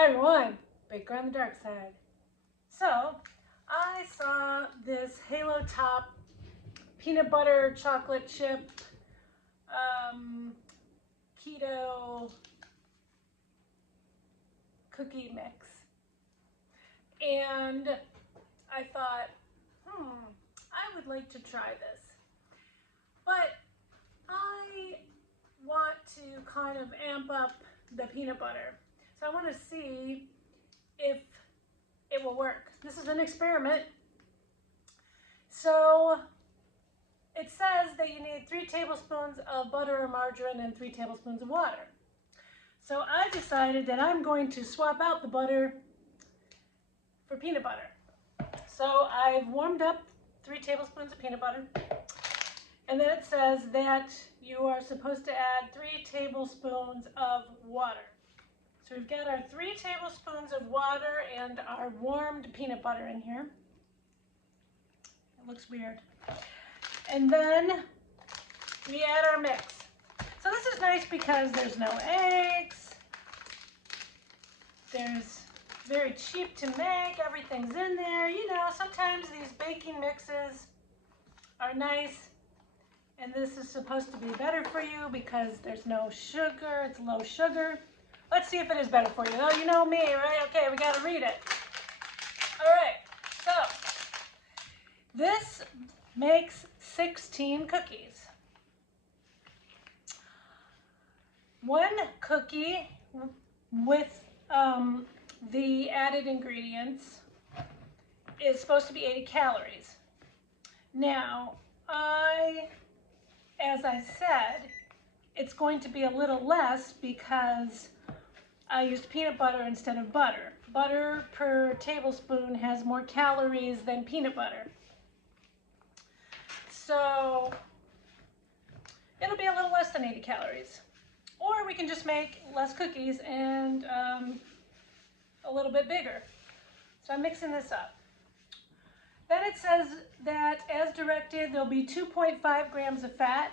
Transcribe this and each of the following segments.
Hi everyone, Baker on the Dark Side. So, I saw this Halo Top peanut butter chocolate chip keto cookie mix. And I thought, I would like to try this. But I want to kind of amp up the peanut butter. So I want to see if it will work. This is an experiment. So it says that you need 3 tablespoons of butter or margarine and 3 tablespoons of water. So I decided that I'm going to swap out the butter for peanut butter. So I've warmed up 3 tablespoons of peanut butter. And then it says that you are supposed to add 3 tablespoons of water. So we've got our 3 tablespoons of water and our warmed peanut butter in here. It looks weird. And then we add our mix. So this is nice because there's no eggs. There's very cheap to make. Everything's in there. You know, sometimes these baking mixes are nice. And this is supposed to be better for you because there's no sugar. It's low sugar. Let's see if it is better for you. Oh, you know me, right? Okay, we got to read it. All right, so this makes 16 cookies. 1 cookie with the added ingredients is supposed to be 80 calories. Now, as I said, it's going to be a little less because I used peanut butter instead of butter. Butter per tablespoon has more calories than peanut butter. So it'll be a little less than 80 calories. Or we can just make less cookies and a little bit bigger. So I'm mixing this up. Then it says that as directed, there'll be 2.5 grams of fat,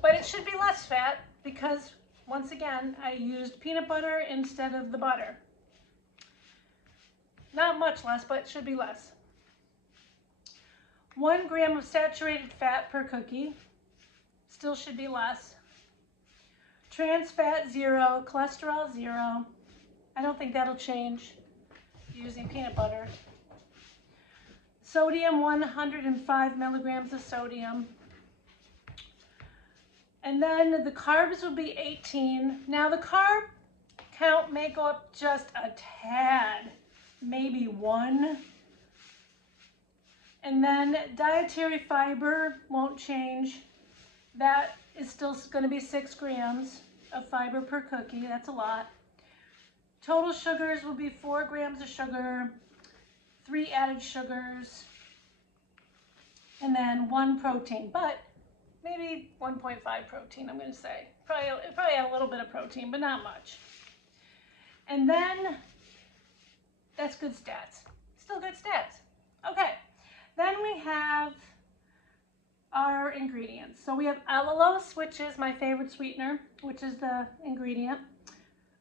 but it should be less fat because once again, I used peanut butter instead of the butter. Not much less, but it should be less. 1 gram of saturated fat per cookie. Still should be less. Trans fat 0, cholesterol 0. I don't think that'll change using peanut butter. Sodium, 105 milligrams of sodium. And then the carbs will be 18. Now the carb count may go up just a tad, maybe 1. And then dietary fiber won't change. That is still going to be 6 grams of fiber per cookie. That's a lot. Total sugars will be 4 grams of sugar, 3 added sugars, and then 1 protein. But maybe 1.5 protein, I'm going to say. Probably add a little bit of protein, but not much. And then, that's good stats. Still good stats. Okay, then we have our ingredients. So we have allulose, which is my favorite sweetener, which is the ingredient.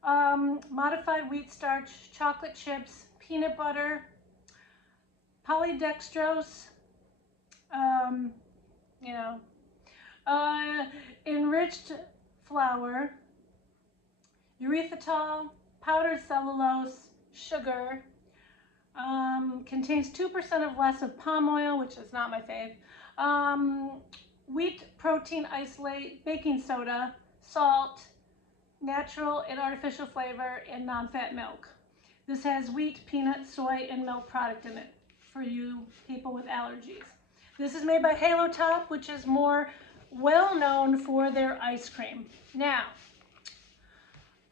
Modified wheat starch, chocolate chips, peanut butter, polydextrose, enriched flour, erythritol, powdered cellulose, sugar, contains 2% of less of palm oil, which is not my fave, wheat protein isolate, baking soda, salt, natural and artificial flavor, and non-fat milk. This has wheat, peanut, soy, and milk product in it for you people with allergies. This is made by Halo Top, which is more well known for their ice cream. Now,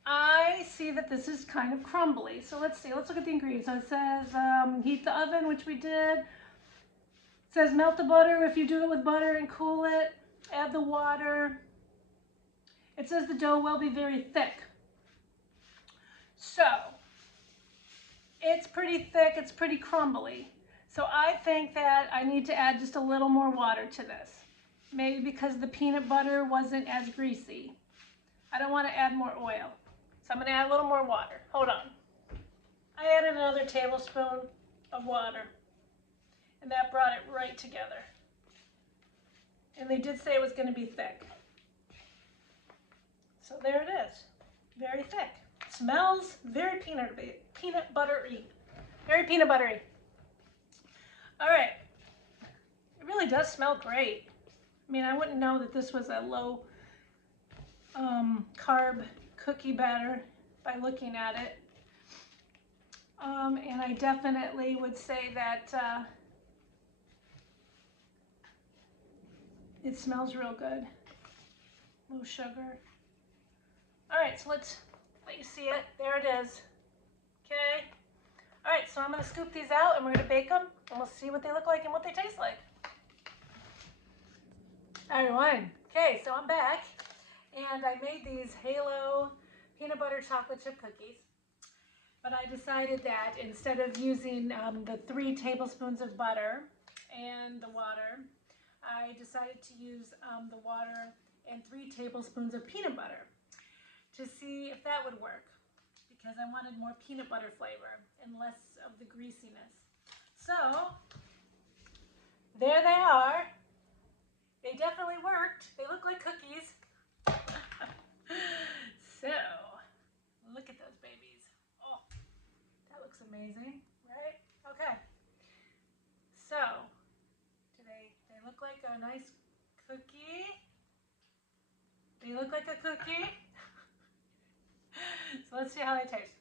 I see that this is kind of crumbly. So let's see, let's look at the ingredients. So it says heat the oven, which we did. It says melt the butter if you do it with butter and cool it. Add the water. It says the dough will be very thick. So, it's pretty thick, it's pretty crumbly. So I think that I need to add just a little more water to this. Maybe because the peanut butter wasn't as greasy. I don't want to add more oil. So I'm going to add a little more water. Hold on. I added another tablespoon of water, and that brought it right together. And they did say it was going to be thick. So there it is, very thick. Smells very peanut buttery, very peanut buttery. All right, it really does smell great. I mean, I wouldn't know that this was a low carb cookie batter by looking at it. And I definitely would say that it smells real good. Low sugar. All right, so let's let you see it. There it is. Okay. All right, so I'm going to scoop these out and we're going to bake them and we'll see what they look like and what they taste like. Hi everyone. Okay, so I'm back and I made these Halo peanut butter chocolate chip cookies. But I decided that instead of using the 3 tablespoons of butter and the water, I decided to use the water and 3 tablespoons of peanut butter to see if that would work, because I wanted more peanut butter flavor and less of the greasiness. So there they are. They definitely worked. They look like cookies. So look at those babies. Oh, that looks amazing, right? Okay. So do they look like a nice cookie? They look like a cookie. So let's see how they taste.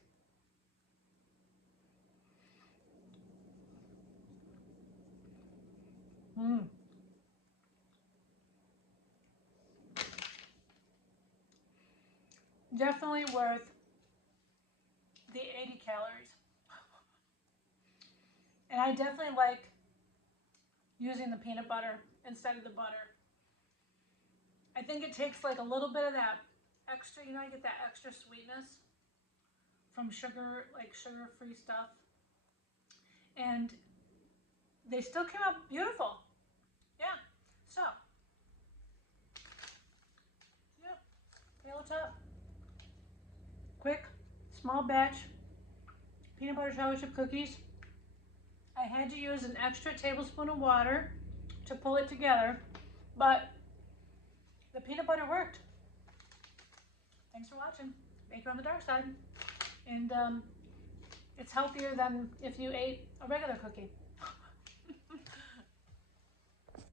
Definitely worth the 80 calories. And I definitely like using the peanut butter instead of the butter. I think it takes like a little bit of that extra, you know, I get that extra sweetness from sugar, like sugar-free stuff. And they still came out beautiful. Yeah. So, yeah, Halo Top. Quick, small batch peanut butter chocolate chip cookies. I had to use an extra tablespoon of water to pull it together, but the peanut butter worked. Thanks for watching. Baker on the Dark Side. And it's healthier than if you ate a regular cookie.